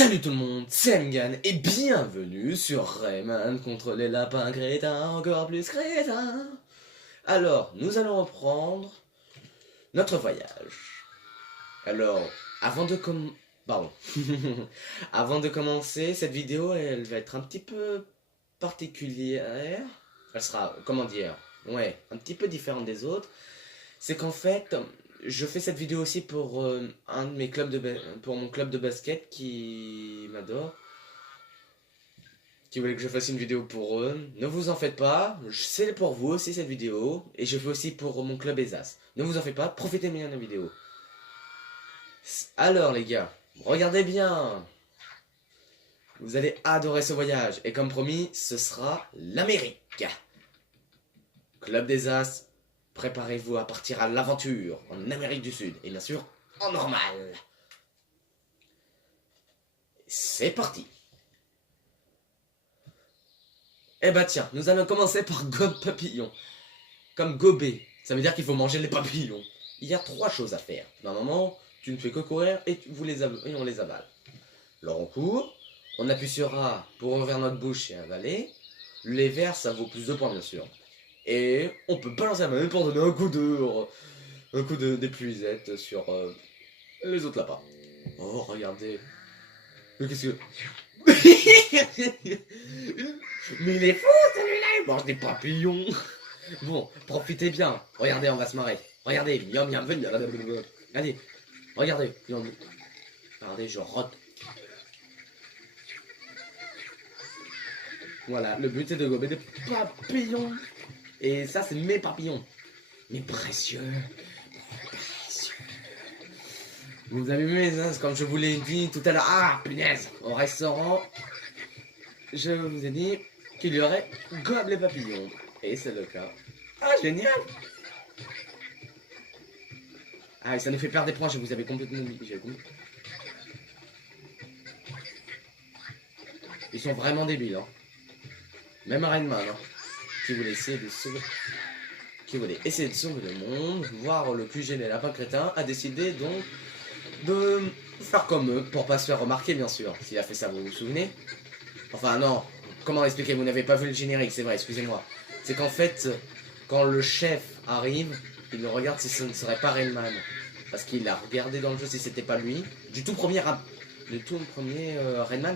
Salut tout le monde, c'est Mgan et bienvenue sur Rayman contre les lapins crétins, encore plus crétins. Alors, nous allons reprendre notre voyage. Alors, avant de Pardon. Avant de commencer, cette vidéo, elle va être un petit peu particulière. Elle sera, comment dire, ouais, un petit peu différente des autres. C'est qu'en fait, je fais cette vidéo aussi pour un de mes clubs pour mon club de basket qui m'adore, qui voulait que je fasse une vidéo pour eux. Ne vous en faites pas, c'est pour vous aussi cette vidéo, et je fais aussi pour mon club ESAS. Ne vous en faites pas, profitez bien de la vidéo. Alors les gars, regardez bien. Vous allez adorer ce voyage, et comme promis, ce sera l'Amérique. Club des As, préparez-vous à partir à l'aventure en Amérique du Sud, et bien sûr, en normal. C'est parti. Eh bah tiens, nous allons commencer par gobe papillon. Comme gober, ça veut dire qu'il faut manger les papillons. Il y a 3 choses à faire. Normalement, tu ne fais que courir et on les avale. Alors on court, on appuie sur A pour ouvrir notre bouche et avaler. Les verts, ça vaut plus de points bien sûr. Et on peut balancer la main pour donner un coup d'épuisette sur les autres lapins. Oh, regardez. Mais qu'est-ce que... Mais il est fou celui-là, il mange des papillons. Bon, profitez bien. Regardez, on va se marrer. Regardez, miam miam, allez, regardez. Regardez, je rote. Voilà, le but est de gober des papillons. Et ça, c'est mes papillons. Mais précieux. Vous avez vu mes os, comme je vous l'ai dit tout à l'heure. Ah, punaise. Au restaurant, je vous ai dit qu'il y aurait gobe les papillons. Et c'est le cas. Ah, génial. Ah, ça nous fait perdre des points, je vous avais complètement oublié. Ils sont vraiment débiles, hein. Même Rainman, hein. Qui voulait essayer de sauver... le monde, voir le QG des lapins crétins, a décidé donc de faire comme eux, pour pas se faire remarquer bien sûr. S'il a fait ça, vous vous souvenez? Enfin non, comment expliquer, vous n'avez pas vu le générique, c'est vrai, excusez-moi. C'est qu'en fait, quand le chef arrive, il le regarde si ce ne serait pas Rainman. Parce qu'il a regardé dans le jeu si c'était pas lui. Du tout premier Rainman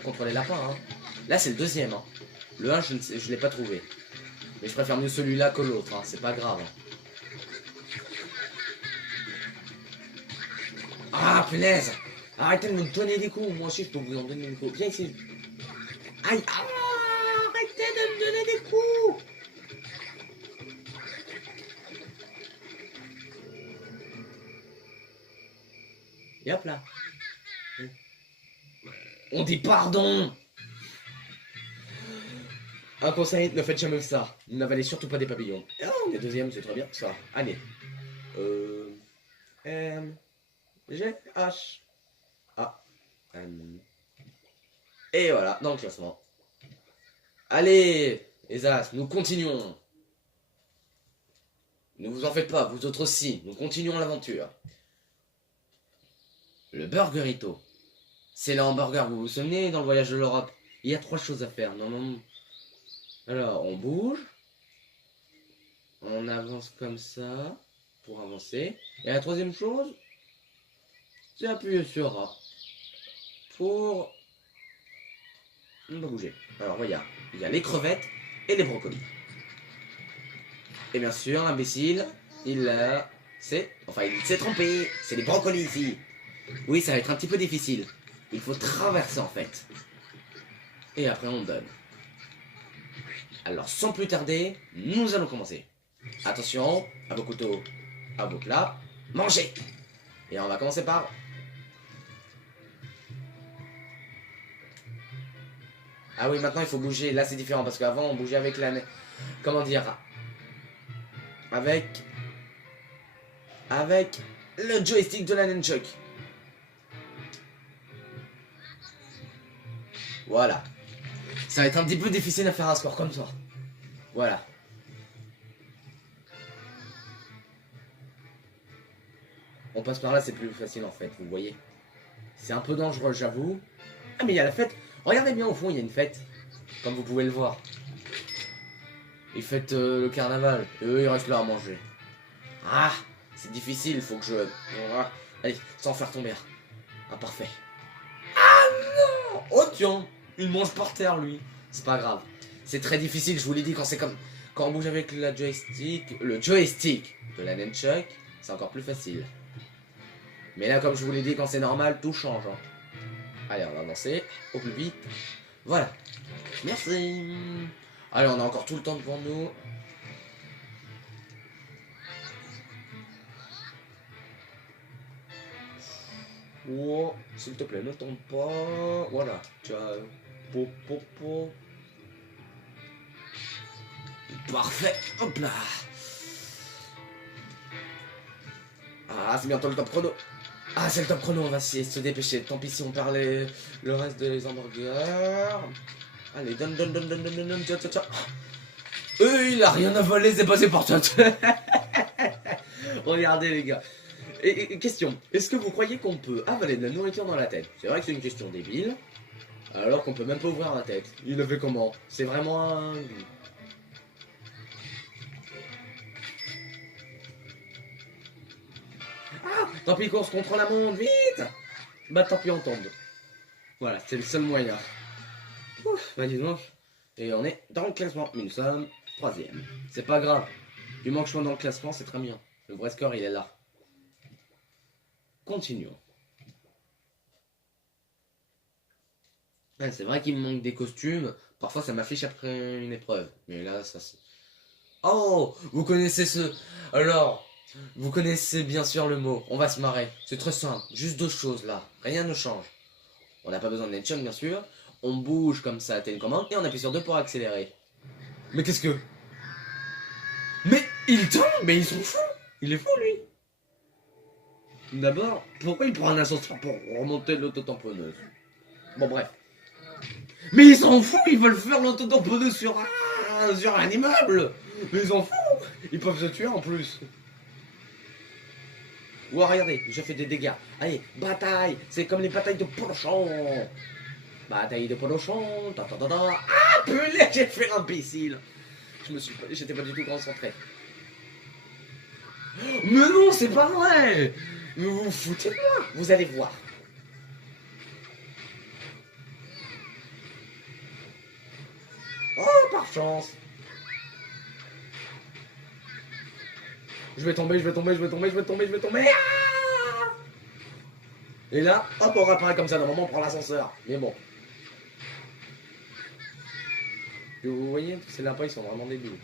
contre les lapins. Hein. Là c'est le deuxième. Hein. Le 1 je l'ai pas trouvé. Mais je préfère mieux celui-là que l'autre, hein. C'est pas grave. Hein. Ah punaise! Arrêtez de me donner des coups, moi aussi je peux vous en donner des coups. Viens ici. Aïe! Ah, arrêtez de me donner des coups! Et hop là. On dit pardon! Un conseil, ne faites jamais ça. N'avalez surtout pas des papillons. Ah, on est deuxième, c'est très bien ça. Allez. M, G, H, A, N. Et voilà, dans le classement. Allez, les As, nous continuons. Ne vous en faites pas, vous autres aussi, nous continuons l'aventure. Le Burgerito. C'est l'hamburger, vous vous souvenez, dans le voyage de l'Europe. Il y a 3 choses à faire, non. Alors, on bouge. On avance comme ça, pour avancer. Et la 3e chose, c'est appuyer sur A. Pour ne pas bouger. Alors, regarde, il y a les crevettes et les brocolis. Et bien sûr, l'imbécile, il s'est trompé. C'est les brocolis ici. Oui, ça va être un petit peu difficile. Il faut traverser en fait. Et après on donne. Alors sans plus tarder, nous allons commencer. Attention, à vos couteaux, à vos plats, mangez. Et on va commencer par... Ah oui, maintenant il faut bouger. Là c'est différent parce qu'avant on bougeait avec la... Comment dire? Avec le joystick de la nunchuck. Voilà. Ça va être un petit peu difficile à faire un score comme ça. Voilà. On passe par là, c'est plus facile en fait, vous voyez. C'est un peu dangereux, j'avoue. Ah, mais il y a la fête. Regardez bien au fond, il y a une fête. Comme vous pouvez le voir. Ils fêtent le carnaval. Et eux, ils restent là à manger. Ah, c'est difficile, il faut que je... Voilà. Allez, sans faire tomber. Ah, parfait. Ah non! Oh tiens, il mange par terre, lui. C'est pas grave. C'est très difficile, je vous l'ai dit, quand c'est comme... Quand on bouge avec la joystick... Le joystick de la nunchuck, c'est encore plus facile. Mais là, comme je vous l'ai dit, quand c'est normal, tout change. Hein. Allez, on va avancer au plus vite. Voilà. Merci. Allez, on a encore tout le temps devant nous. Oh, s'il te plaît, ne tombe pas. Voilà. Tu as... Parfait. Hop là. Ah, c'est bientôt le top chrono. Ah, c'est le top chrono, on va essayer de se dépêcher. Tant pis si on perd le reste des hamburgers. Allez, donne, tiens. Il a rien à voler, c'est passé pour toi. Regardez, les gars. Et question, est-ce que vous croyez qu'on peut avaler de la nourriture dans la tête? C'est vrai que c'est une question débile. Alors qu'on peut même pas ouvrir la tête. Il le fait comment? C'est vraiment un... Ah, tant pis, course contre la montre, vite! Bah tant pis, on tombe. Voilà, c'est le seul moyen. Ouf, bah dis donc. Et on est dans le classement. Nous sommes 3ème. C'est pas grave. Du moment que je sois dans le classement, c'est très bien. Le vrai score, il est là. Continuons. Ouais, c'est vrai qu'il me manque des costumes. Parfois, ça m'affiche après une épreuve. Mais là, ça c'est... Oh, vous connaissez ce... Alors, vous connaissez bien sûr le mot. On va se marrer. C'est très simple. Juste deux choses là. Rien ne change. On n'a pas besoin de nunchuck, bien sûr. On bouge comme ça à télécommande et on appuie sur 2 pour accélérer. Mais qu'est-ce que... Mais il tombe. Mais ils sont fous. Il est fou, lui. D'abord, pourquoi il prend un ascenseur pour remonter l'auto-tamponneuse? Bon, bref. Mais ils s'en foutent, ils veulent faire l'auto-tamponneuse sur un immeuble. Mais ils s'en foutent. Ils peuvent se tuer en plus. Ouah, regardez, j'ai fait des dégâts. Allez, bataille. C'est comme les batailles de polochon. Bataille de polochon. Ah, purée, j'ai fait l'imbécile. J'étais pas du tout concentré. Mais non, c'est pas vrai. Vous vous foutez de moi. Vous allez voir. Oh, par chance. Je vais tomber. Ah, et là, hop, on réapparaît comme ça. Normalement, on prend l'ascenseur. Mais bon. Et vous voyez, ces lapins, ils sont vraiment débiles.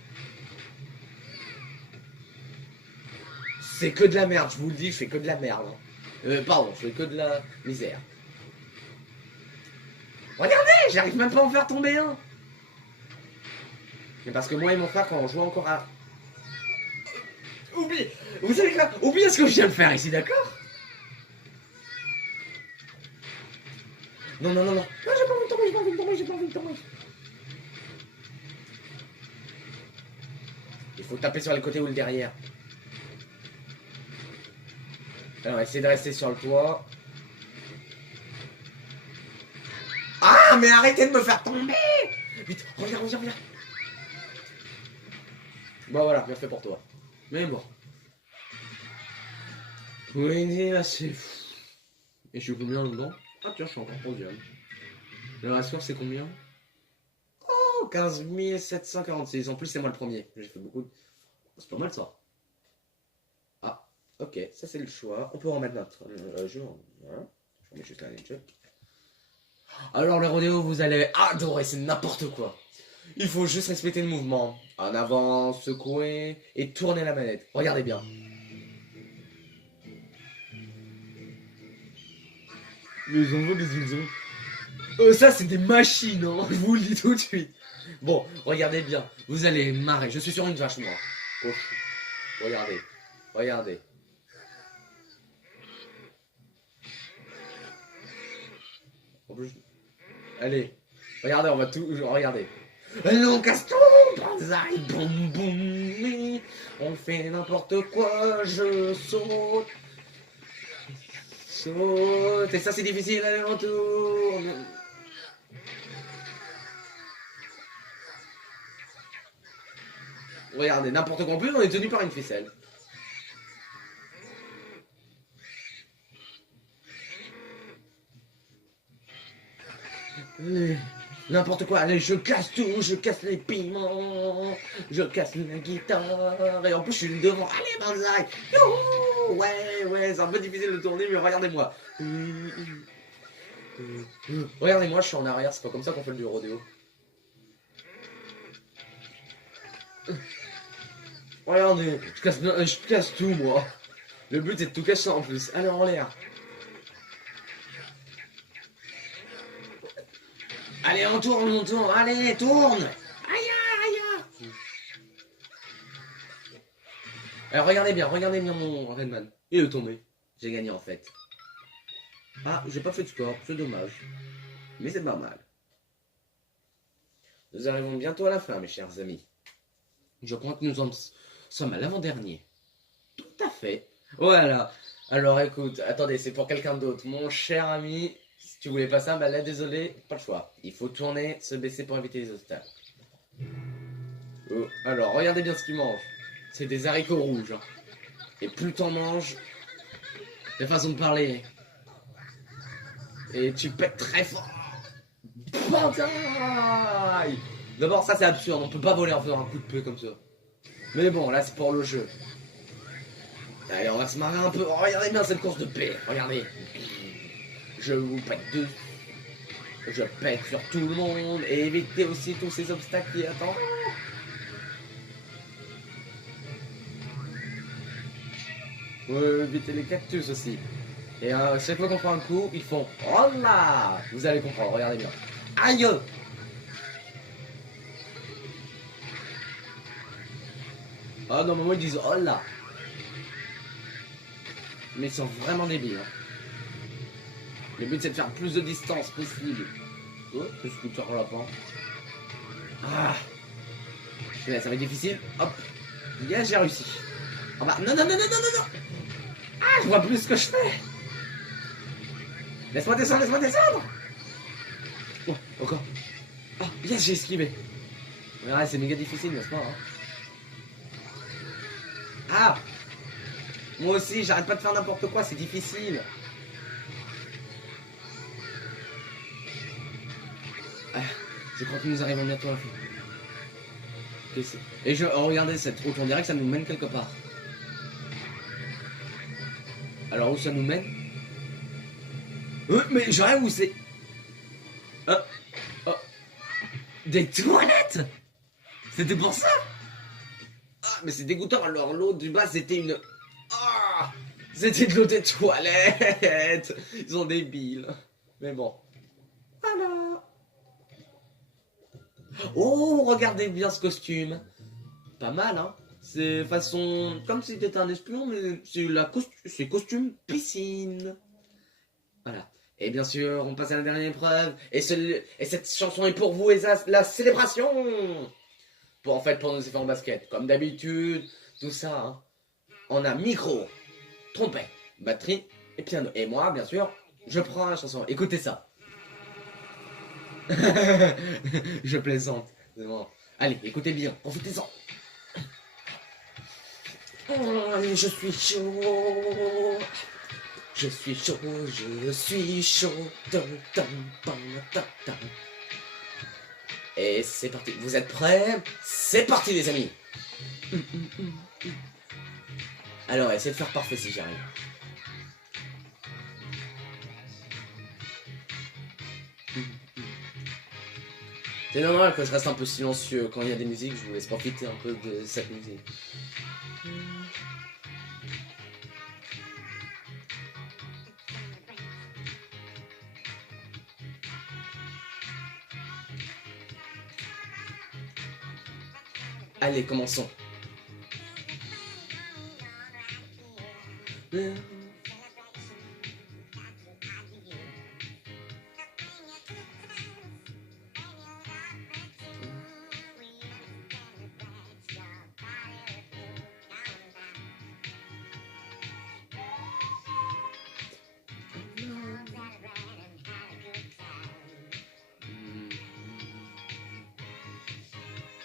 C'est que de la merde, je vous le dis, je fais que de la merde. Pardon, je fais que de la misère. Regardez, j'arrive même pas à en faire tomber un. Mais parce que moi et mon frère, quand on joue encore à... Oublie. Vous savez quoi? Oubliez ce que je viens de faire ici, d'accord? Non. Non, j'ai pas envie de tomber. Il faut taper sur le côté ou le derrière. Alors, essayez de rester sur le toit. Ah, mais arrêtez de me faire tomber! Vite, reviens. Bon, voilà, bien fait pour toi. Mais bon. Oui, assez. Et je suis combien dedans? Ah, tiens, je suis encore 3ème. Le score, c'est combien? Oh, 15 746. En plus, c'est moi le premier. J'ai fait beaucoup de... C'est pas mal, ça. Ah, ok, ça c'est le choix. On peut remettre notre jeu. Voilà. Je remets juste la nunchuck. Alors, le rodéo, vous allez adorer, c'est n'importe quoi. Il faut juste respecter le mouvement. En avant, secouer et tourner la manette. Regardez bien. Les enfants, qu'est-ce qu'ils ont? Ça, c'est des machines, hein. Je vous le dis tout de suite. Bon, regardez bien. Vous allez marrer. Je suis sur une vache, moi. Oh. Regardez. En plus, allez. Regardez, on va tout... Regardez. Non, casse-toi, banzai, boum, on fait n'importe quoi, je saute. Et ça, c'est difficile, allez, retourne. Regardez, n'importe quoi. En plus, on est tenu par une ficelle. N'importe quoi, allez, je casse tout, je casse les piments, je casse la guitare, et en plus je suis devant, allez Banzai. Ouais, c'est un peu difficile de tourner, mais regardez-moi. Regardez-moi, je suis en arrière, c'est pas comme ça qu'on fait du rodéo. Regardez, je casse tout moi. Le but c'est de tout casser en plus, allez en l'air. Allez, on tourne, allez, tourne. Aïe. Alors regardez bien mon Redman. Il est tombé. J'ai gagné en fait. Ah, j'ai pas fait de score, c'est dommage. Mais c'est pas mal. Nous arrivons bientôt à la fin, mes chers amis. Je crois que nous en sommes à l'avant-dernier. Tout à fait. Voilà. Alors écoute, attendez, c'est pour quelqu'un d'autre. Mon cher ami, si tu voulais pas ça, bah là, désolé, pas le choix. Il faut tourner, se baisser pour éviter les obstacles. Oh, alors, regardez bien ce qu'il mange. C'est des haricots rouges. Hein. Et plus t'en manges, la façon de parler. Et tu pètes très fort. Bataille. D'abord, ça c'est absurde, on peut pas voler en faisant un coup de pied comme ça. Mais bon, là c'est pour le jeu. Allez, on va se marrer un peu. Oh, regardez bien cette course de paix, regardez. Je vous pète dessus. Je pète sur tout le monde et évitez aussi tous ces obstacles qui attendent. Évitez les cactus aussi. Et chaque fois qu'on prend un coup, ils font oh là. Vous allez comprendre, regardez bien. Aïe. Ah non, mais moi ils disent oh là. Mais ils sont vraiment débiles. Hein. Le but c'est de faire plus de distance possible. Oh, ce scooter lapin. Ah. Là, ça va être difficile. Hop. Bien, j'ai réussi. Oh bah, non. Ah, je vois plus ce que je fais. Laisse-moi descendre. Oh, encore. Ah, yes, j'ai esquivé. Ouais, c'est méga difficile, n'est-ce pas hein. Ah. Moi aussi, j'arrête pas de faire n'importe quoi, c'est difficile. Ah, je crois que nous arrivons bientôt à la fin. Et regardez cette route, on dirait que ça nous mène quelque part. Alors où ça nous mène? Mais je rêve où c'est. Des toilettes. C'était pour ça. Ah, mais c'est dégoûtant. Alors l'eau du bas c'était une. Ah, c'était de l'eau des toilettes. Ils sont débiles. Mais bon. Voilà. Oh, regardez bien ce costume. Pas mal, hein. C'est façon... Comme si t'étais un espion, mais c'est costume piscine. Voilà. Et bien sûr, on passe à la dernière épreuve. Et cette chanson est pour vous et ça, la célébration. En fait, pour nos effets en basket. Comme d'habitude, tout ça. Hein. On a micro, trompette, batterie et piano. Et moi, bien sûr, je prends la chanson. Écoutez ça. Je plaisante. C'est bon. Allez, écoutez bien, profitez-en. Oh, allez, je suis chaud. Je suis chaud. Et c'est parti. Vous êtes prêts? C'est parti, les amis. Alors, essayez de faire parfait si j'arrive. C'est normal que je reste un peu silencieux. Quand il y a des musiques, je vous laisse profiter un peu de cette musique. Allez, commençons.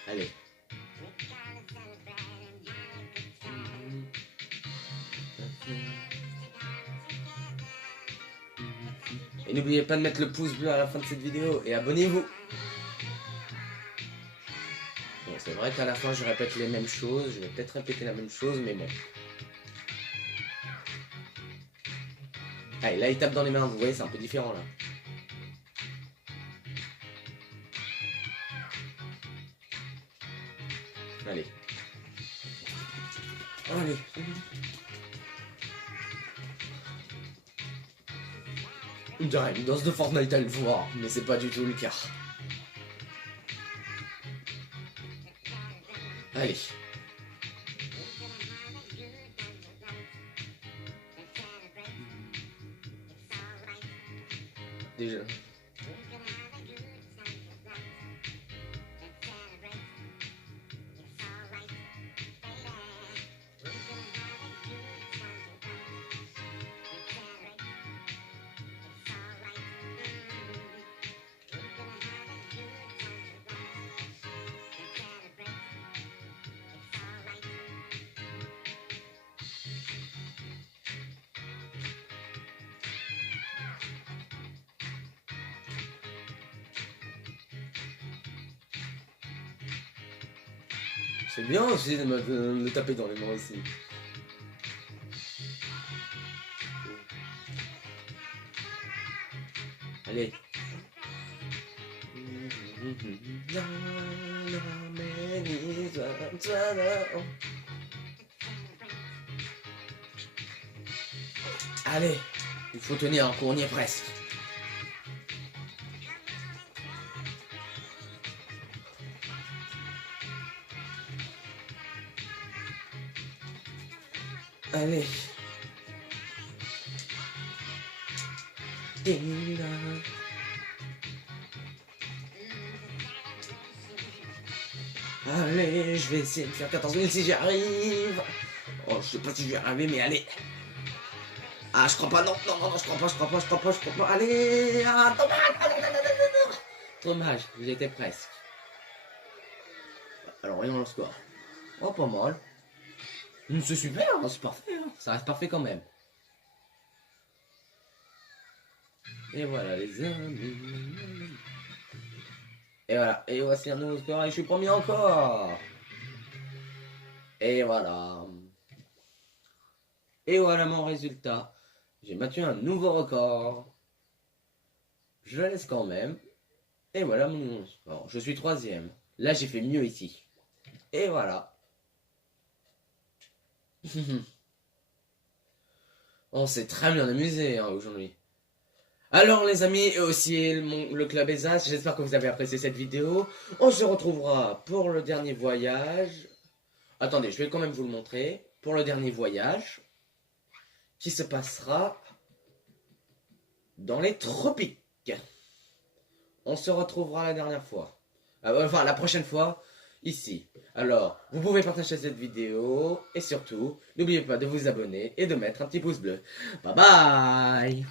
Allez. Et n'oubliez pas de mettre le pouce bleu à la fin de cette vidéo et abonnez-vous. Bon, c'est vrai qu'à la fin je répète les mêmes choses, je vais peut-être répéter la même chose, mais bon. Allez, là il tape dans les mains, vous voyez, c'est un peu différent là. Allez. Allez. On dirait une danse de Fortnite à le voir, mais c'est pas du tout le cas. Allez. Déjà. C'est bien aussi de me taper dans les mains aussi. Allez. Allez, il faut tenir un coup, on y est presque. Allez. Allez, je vais essayer de faire 14 000 si j'y arrive. Oh, je sais pas si je vais y arriver, mais allez. Ah, je crois pas, non, non, non, non, je crois pas. Allez, ah, dommage. Dommage, j'étais presque. Alors, voyons le score. Oh, pas mal. C'est super, hein, c'est parfait, hein. Ça reste parfait quand même. Et voilà, les amis. Et voilà, et voici un nouveau score et je suis premier encore. Et voilà. Et voilà mon résultat. J'ai battu un nouveau record. Je le laisse quand même. Et voilà mon score. Je suis troisième. Là j'ai fait mieux ici. Et voilà. On s'est très bien amusé hein, aujourd'hui. Alors les amis, et aussi le club ESAS, j'espère que vous avez apprécié cette vidéo. On se retrouvera pour le dernier voyage. Attendez, je vais quand même vous le montrer. Pour le dernier voyage, qui se passera dans les tropiques. On se retrouvera la dernière fois. Enfin, la prochaine fois, ici. Alors, vous pouvez partager cette vidéo. Et surtout, n'oubliez pas de vous abonner et de mettre un petit pouce bleu. Bye bye!